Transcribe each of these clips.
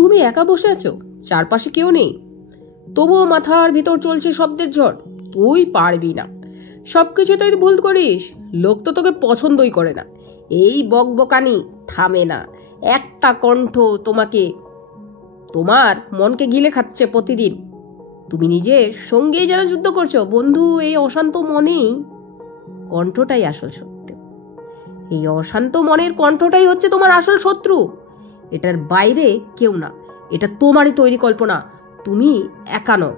তুমি একা বসে আছো, চারপাশে কেউ নেই, তবুও মাথার ভিতর চলছে শব্দের ঝড়। তুই পারবি না, সবকিছু তুই ভুল করিস, লোক তো তোকে পছন্দই করে না। এই বকবকানি থামে না, একটা কণ্ঠ তোমার মনকে গিলে খাচ্ছে প্রতিদিন। তুমি নিজের সঙ্গেই যেন যুদ্ধ করছো বন্ধু। এই অশান্ত মনেই কণ্ঠটাই আসল সত্য। এই অশান্ত মনের কণ্ঠটাই হচ্ছে তোমার আসল শত্রু। এটার বাইরে কেউ না, এটা তোমারই তৈরি কল্পনা। তুমি একা নও।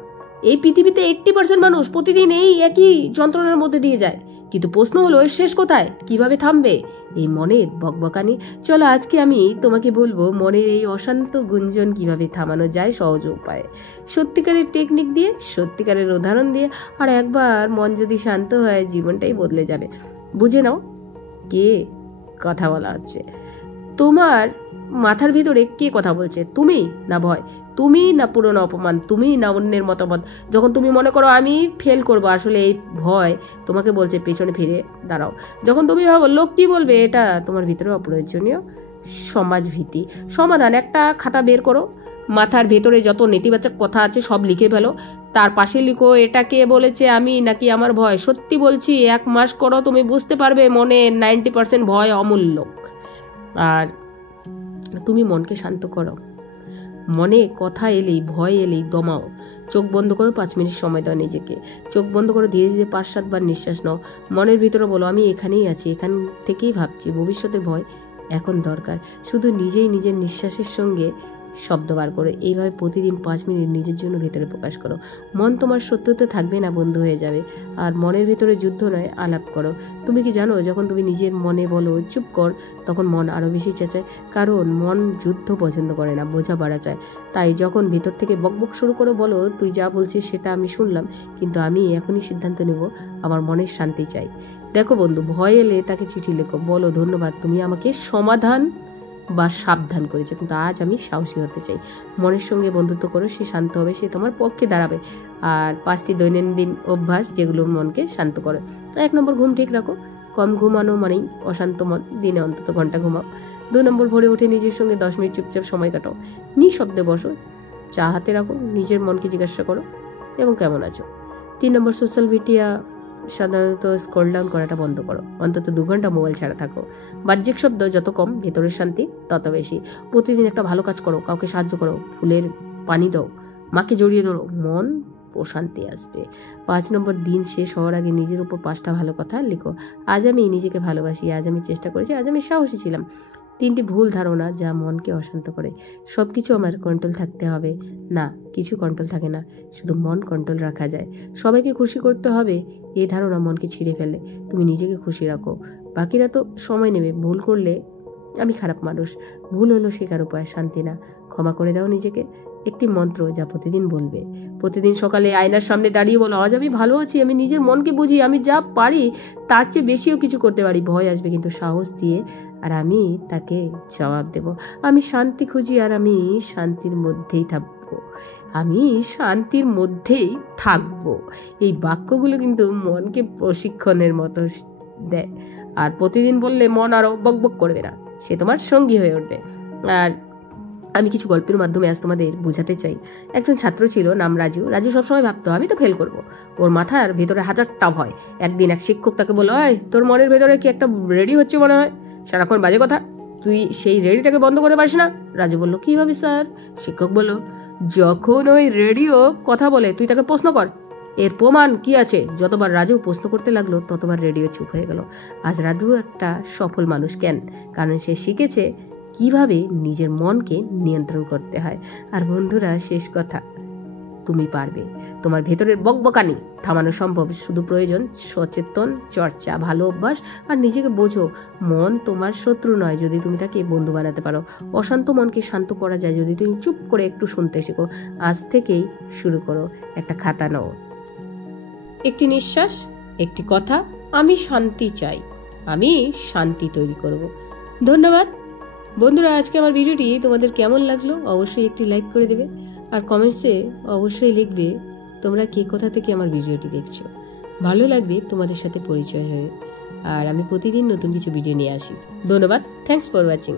এই পৃথিবীতে 80% মানুষ প্রতিদিন এই একই যন্ত্রণার মধ্যে দিয়ে যায়, কিন্তু প্রশ্ন হলো এর শেষ কোথায়, কিভাবে থামবে এই মনের বকবকানি? চলো আজকে আমি তোমাকে বলবো মনের এই অশান্ত গুঞ্জন কিভাবে থামানো যায় সহজ উপায়ে, সত্যিকারের টেকনিক দিয়ে, সত্যিকারের উদাহরণ দিয়ে। আর একবার মন যদি শান্ত হয়, জীবনটাই বদলে যাবে। বুঝে নাও কে কথা বলা হচ্ছে। তোমার মাথার ভিতরে কে কথা বলছে? তুমি না ভয়? তুমি না পুরনো অপমান? তুমি না অন্যের মতামত? যখন তুমি মনে করো আমি ফেল করবো, আসলে এই ভয় তোমাকে বলছে পেছনে ফিরে দাঁড়াও। যখন তুমি ভাবো লোক কি বলবে, এটা তোমার ভিতরে অপ্রয়োজনীয় সমাজ ভীতি। সমাধান: একটা খাতা বের করো, মাথার ভেতরে যত নেতিবাচক কথা আছে সব লিখে ফেলো, তার পাশে লিখো এটা কে বলেছে, আমি নাকি আমার ভয়। সত্যি বলছি 1 মাস করো, তুমি বুঝতে পারবে মনে 90% ভয় অমূল্য। আর তুমি মনকে শান্ত করো, মনে কথা এলেই ভয় এলেই দমাও। চোখ বন্ধ করো, 5 মিনিট সময় দাও নিজেকে। চোখ বন্ধ করো, ধীরে ধীরে 5-7 বার নিঃশ্বাস নাও। মনের ভিতরে বলো আমি এখানেই আছি, এখান থেকেই ভাবছি। ভবিষ্যতের ভয় এখন দরকার, শুধু নিজেই নিজের নিঃশ্বাসের সঙ্গে শব্দ বার করে। এইভাবে প্রতিদিন 5 মিনিট নিজের জন্য ভেতরে প্রকাশ করো। মন তোমার শত্রুতে থাকবে না, বন্ধু হয়ে যাবে। আর মনের ভিতরে যুদ্ধ নয়, আলাপ করো। তুমি কি জানো, যখন তুমি নিজের মনে বলো চুপ কর, তখন মন আরও বেশি চেঁচায়। কারণ মন যুদ্ধ পছন্দ করে না, বোঝাপড়া চায়। তাই যখন ভেতর থেকে বকবক শুরু করে বলো তুই যা বলছিস সেটা আমি শুনলাম, কিন্তু আমি এখনই সিদ্ধান্ত নেব, আমার মনের শান্তি চাই। দেখো বন্ধু, ভয় এলে তাকে চিঠি লেখো, বলো ধন্যবাদ তুমি আমাকে সমাধান বা সাবধান করেছে, কিন্তু আজ আমি সাহসী হতে চাই। মনের সঙ্গে বন্ধুত্ব করো, সে শান্ত হবে, সে তোমার পক্ষে দাঁড়াবে। আর 5টি দৈনন্দিন অভ্যাস যেগুলো মনকে শান্ত করে। 1 নম্বর, ঘুম ঠিক রাখো। কম ঘুমানো মানেই অশান্ত মন। দিনে অন্তত ঘন্টা ঘুমাও। 2 নম্বর, ভোরে উঠে নিজের সঙ্গে 10 মিনিট চুপচাপ সময় কাটাও। নিঃশব্দে বসো, চা হাতে রাখো, নিজের মনকে জিজ্ঞাসা করো এবং কেমন আছো। 3 নম্বর, সোশ্যাল মিডিয়া সাধারণত স্ক্রল ডাউন করাটা বন্ধ করো। অন্তত 2 ঘন্টা মোবাইল ছাড়া থাকো। বাহ্যিক শব্দ যত কম, ভেতরের শান্তি তত বেশি। প্রতিদিন একটা ভালো কাজ করো, কাউকে সাহায্য করো, ফুলের পানি দাও, মাকে জড়িয়ে ধরো, মন প্রশান্তি আসবে। 5 নম্বর, দিন শেষ হওয়ার আগে নিজের উপর 5টা ভালো কথা লিখো। আজ আমি নিজেকে ভালোবাসি, আজ আমি চেষ্টা করেছি, আজ আমি সাহসী ছিলাম। 3টি ভুল ধারণা যা মনকে অশান্ত করে। সব কিছু আমার কন্ট্রোল থাকতে হবে না, কিছু কন্ট্রোল থাকে না, শুধু মন কন্ট্রোল রাখা যায়। সবাইকে খুশি করতে হবে, এই ধারণা মনকে ছিঁড়ে ফেলে। তুমি নিজেকে খুশি রাখো, বাকিরা তো সময় নেবে। ভুল করলে আমি খারাপ মানুষ, ভুল হলো শেখার উপায়, শান্তি না। ক্ষমা করে দাও নিজেকে। একটি মন্ত্র যা প্রতিদিন বলবে। প্রতিদিন সকালে আয়নার সামনে দাঁড়িয়ে বলো আজ আমি ভালো আছি, আমি নিজের মনকে বুঝি, আমি যা পারি তার চেয়ে বেশিও কিছু করতে পারি। ভয় আসবে কিন্তু সাহস দিয়ে, আর আমি তাকে জবাব দেব। আমি শান্তি খুঁজি আর আমি শান্তির মধ্যেই থাকবো, আমি শান্তির মধ্যেই থাকবো। এই বাক্যগুলো কিন্তু মনকে প্রশিক্ষণের মতো দেয়। আর প্রতিদিন বললে মন আরও বকবক করবে না, সে তোমার সঙ্গী হয়ে উঠবে। আর আমি কিছু গল্পের মাধ্যমে আজ তোমাদের বোঝাতে চাই। একজন ছাত্র ছিল, নাম রাজু। রাজু সবসময় ভাবতো আমি তো ফেল করব। ওর মাথার ভেতরে হাজারটা ভয়। একদিন এক শিক্ষক তাকে বলল, ওই তোর মনের ভেতরে কি একটা রেডি হচ্ছে মনে হয়, সারাক্ষণ বাজে কথা, তুই সেই রেডিটাকে বন্ধ করতে পারিস না? রাজু বলল, কীভাবে স্যার? শিক্ষক বলল, যখন ওই রেডিও কথা বলে তুই তাকে প্রশ্ন কর, এর প্রমাণ কি আছে? যতবার রাজু প্রশ্ন করতে লাগলো ততবার রেডিও চুপ হয়ে গেল। আজ রাজু একটা সফল মানুষ। কেন? কারণ সে শিখেছে কিভাবে নিজের মনকে নিয়ন্ত্রণ করতে হয়। আর বন্ধুরা, শেষ কথা, তুমি পারবে। তোমার ভেতরের বকবকানি থামানো সম্ভব, শুধু প্রয়োজন সচেতন চর্চা, ভালো অভ্যাস। আর নিজেকে বোঝো, মন তোমার শত্রু নয় যদি তুমি তাকে বন্ধু বানাতে পারো। অশান্ত মনকে শান্ত করা যায় যদি তুমি চুপ করে একটু শুনতে শেখো। আজ থেকেই শুরু করো। একটা খাতা নাও, একটি নিঃশ্বাস, একটি কথা, আমি শান্তি চাই, আমি শান্তি তৈরি করব। ধন্যবাদ বন্ধুরা। আজকে আমার ভিডিওটি তোমাদের কেমন লাগলো অবশ্যই একটি লাইক করে দেবে, আর কমেন্টসে অবশ্যই লিখবে তোমরা কে কোথা থেকে আমার ভিডিওটি দেখছো। ভালো লাগবে তোমাদের সাথে পরিচয় হয়ে। আর আমি প্রতিদিন নতুন কিছু ভিডিও নিয়ে আসি। ধন্যবাদ। Thanks for watching.